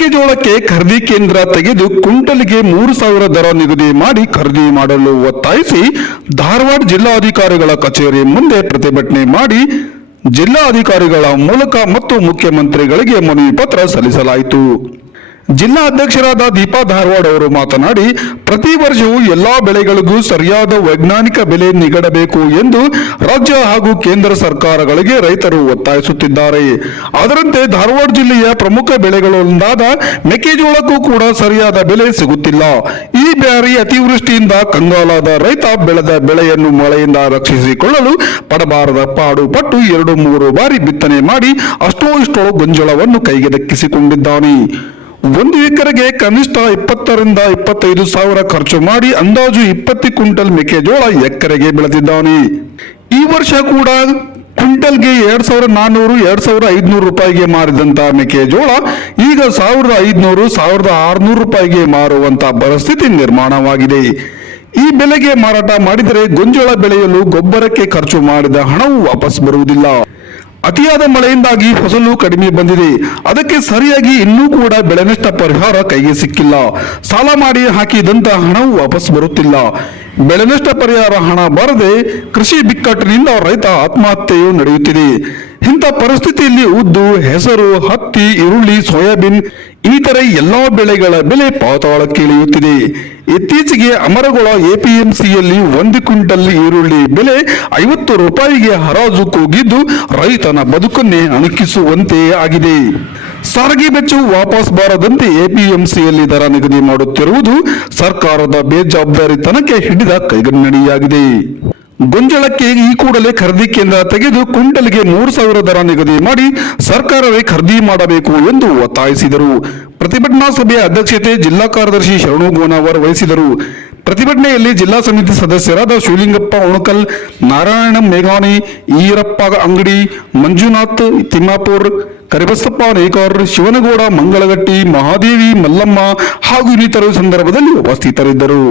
ಗೊಂಜಾಳಕ್ಕೆ ಖರೀದಿ ಕೇಂದ್ರ ತೆಗೆದು ಕುಂಟಲಿಗೆ ಮೂರು ಸಾವಿರ ದರ ನಿಗದಿ ಮಾಡಿ ಖರೀದಿ ಮಾಡಲು ಒತ್ತಾಯಿಸಿ ಧಾರವಾಡ ಜಿಲ್ಲಾಧಿಕಾರಿಗಳ ಕಚೇರಿ ಮುಂದೆ ಪ್ರತಿಭಟನೆ ಮಾಡಿ ಜಿಲ್ಲಾಧಿಕಾರಿಗಳ ಮೂಲಕ ಮತ್ತು ಮುಖ್ಯಮಂತ್ರಿಗಳಿಗೆ ಮನವಿ ಪತ್ರ ಸಲ್ಲಿಸಲಾಯಿತು. ಜಿಲ್ಲಾ ಅಧ್ಯಕ್ಷರಾದ ದೀಪಾ ಧಾರವಾಡ ಅವರು ಮಾತನಾಡಿ, ಪ್ರತಿ ವರ್ಷವೂ ಎಲ್ಲಾ ಬೆಳೆಗಳಿಗೂ ಸರಿಯಾದ ವೈಜ್ಞಾನಿಕ ಬೆಲೆ ನಿಗಡಬೇಕು ಎಂದು ರಾಜ್ಯ ಹಾಗೂ ಕೇಂದ್ರ ಸರ್ಕಾರಗಳಿಗೆ ರೈತರು ಒತ್ತಾಯಿಸುತ್ತಿದ್ದಾರೆ. ಅದರಂತೆ ಧಾರವಾಡ ಜಿಲ್ಲೆಯ ಪ್ರಮುಖ ಬೆಳೆಗಳೊಂದಾದ ಮೆಕ್ಕೆಜೋಳಕ್ಕೂ ಕೂಡ ಸರಿಯಾದ ಬೆಲೆ ಸಿಗುತ್ತಿಲ್ಲ. ಈ ಬಾರಿ ಅತಿವೃಷ್ಟಿಯಿಂದ ಕಂಗಾಲಾದ ರೈತ ಬೆಳೆದ ಬೆಳೆಯನ್ನು ಮಳೆಯಿಂದ ರಕ್ಷಿಸಿಕೊಳ್ಳಲು ಪಡಬಾರದ ಪಾಡು ಪಟ್ಟು ಎರಡು ಮೂರು ಬಾರಿ ಬಿತ್ತನೆ ಮಾಡಿ ಅಷ್ಟೋ ಇಷ್ಟೋ ಕೈಗೆ ದಕ್ಕಿಸಿಕೊಂಡಿದ್ದಾನೆ ಒಂದು ಎಕರೆಗೆ ಕನಿಷ್ಠ ಇಪ್ಪತ್ತರಿಂದ ಇಪ್ಪತ್ತೈದು ಸಾವಿರ ಖರ್ಚು ಮಾಡಿ ಅಂದಾಜು ಇಪ್ಪತ್ತು ಕ್ವಿಂಟಲ್ ಮೆಕ್ಕೆಜೋಳ ಎಕರೆಗೆ ಬೆಳೆದಿದ್ದಾನೆ. ಈ ವರ್ಷ ಕೂಡ ಕ್ವಿಂಟಲ್ಗೆ ಎರಡ್ ಸಾವಿರ ನಾನ್ನೂರು ಎರಡ್ ಸಾವಿರ ಐದುನೂರು ರೂಪಾಯಿಗೆ ಮಾರಿದಂತಹ ಮೆಕ್ಕೆಜೋಳ ಈಗ ಸಾವಿರದ ಐದುನೂರು, ಸಾವಿರದ ಆರುನೂರು ರೂಪಾಯಿಗೆ ಮಾರುವಂತಹ ಪರಿಸ್ಥಿತಿ ನಿರ್ಮಾಣವಾಗಿದೆ. ಈ ಬೆಲೆಗೆ ಮಾರಾಟ ಮಾಡಿದರೆ ಗೊಂಜೋಳ ಬೆಳೆಯಲು ಗೊಬ್ಬರಕ್ಕೆ ಖರ್ಚು ಮಾಡಿದ ಹಣವು ವಾಪಸ್ ಬರುವುದಿಲ್ಲ. ಅತಿಯಾದ ಮಳೆಯಿಂದಾಗಿ ಫಸಲು ಕಡಿಮೆ ಬಂದಿದೆ. ಅದಕ್ಕೆ ಸರಿಯಾಗಿ ಇನ್ನೂ ಕೂಡ ಬೆಳೆ ನಷ್ಟ ಪರಿಹಾರ ಕೈಗೆ ಸಿಕ್ಕಿಲ್ಲ. ಸಾಲ ಮಾಡಿ ಹಾಕಿದಂತ ಹಣವು ವಾಪಸ್ ಬರುತ್ತಿಲ್ಲ. ಬೆಳೆ ನಷ್ಟ ಪರಿಹಾರ ಹಣ ಬರದೆ ಕೃಷಿ ಬಿಕ್ಕಟ್ಟಿನಿಂದ ರೈತ ಆತ್ಮಹತ್ಯೆಯು ನಡೆಯುತ್ತಿದೆ. ಇಂಥ ಪರಿಸ್ಥಿತಿಯಲ್ಲಿ ಉದ್ದು ಹೆಸರು, ಹತ್ತಿ, ಈರುಳ್ಳಿ, ಸೋಯಾಬೀನ್ ಇತರೆ ಎಲ್ಲಾ ಬೆಳೆಗಳ ಬೆಲೆ ಪಾತಾಳಕ್ಕೆ ಇಳಿಯುತ್ತಿದೆ. ಇತ್ತೀಚೆಗೆ ಅಮರಗೋಳ ಎಪಿಎಂಸಿಯಲ್ಲಿ ಒಂದು ಕ್ವಿಂಟಲ್ ಈರುಳ್ಳಿ ಬೆಲೆ ಐವತ್ತು ರೂಪಾಯಿಗೆ ಹರಾಜು ಕೂಗಿದ್ದು ರೈತನ ಬದುಕನ್ನೇ ಅಣಕಿಸುವಂತೆ ಆಗಿದೆ. ಸಾರಿಗೆ ಬೆಚ್ಚು ವಾಪಸ್ ಬಾರದಂತೆ ಎಪಿಎಂಸಿಯಲ್ಲಿ ದರ ನಿಗದಿ ಮಾಡುತ್ತಿರುವುದು ಸರ್ಕಾರದ ಬೇಜವಾಬ್ದಾರಿತನಕ್ಕೆ ಹಿಡಿದ ಕೈಗನ್ನಡಿಯಾಗಿದೆ. ಗೊಂಜಾಳಕ್ಕೆ ಈ ಕೂಡಲೇ ಖರೀದಿ ಕೇಂದ್ರ ತೆಗೆದು ಕ್ವಿಂಟಲ್ಗೆ ಮೂರು ಸಾವಿರ ದರ ನಿಗದಿ ಮಾಡಿ ಸರ್ಕಾರವೇ ಖರೀದಿ ಮಾಡಬೇಕು ಎಂದು ಒತ್ತಾಯಿಸಿದರು. ಪ್ರತಿಭಟನಾ ಸಭೆಯ ಅಧ್ಯಕ್ಷತೆ ಜಿಲ್ಲಾ ಕಾರ್ಯದರ್ಶಿ ಶರಣು ಗೋನಾವರ್ ವಹಿಸಿದರು. ಪ್ರತಿಭಟನೆಯಲ್ಲಿ ಜಿಲ್ಲಾ ಸಮಿತಿ ಸದಸ್ಯರಾದ ಶಿವಲಿಂಗಪ್ಪ ಒಣಕಲ್ ನಾರಾಯಣ ಮೇಘಾನಿ ಈರಪ್ಪ ಅಂಗಡಿ, ಮಂಜುನಾಥ್, ತಿಮ್ಮಾಪುರ್, ಕರಿಬಸಪ್ಪ ನೇಕಾರ್, ಶಿವನಗೌಡ, ಮಂಗಳಗಟ್ಟಿ, ಮಹಾದೇವಿ, ಮಲ್ಲಮ್ಮ ಹಾಗೂ ಇನ್ನಿತರ ಸಂದರ್ಭದಲ್ಲಿ ಉಪಸ್ಥಿತರಿದ್ದರು.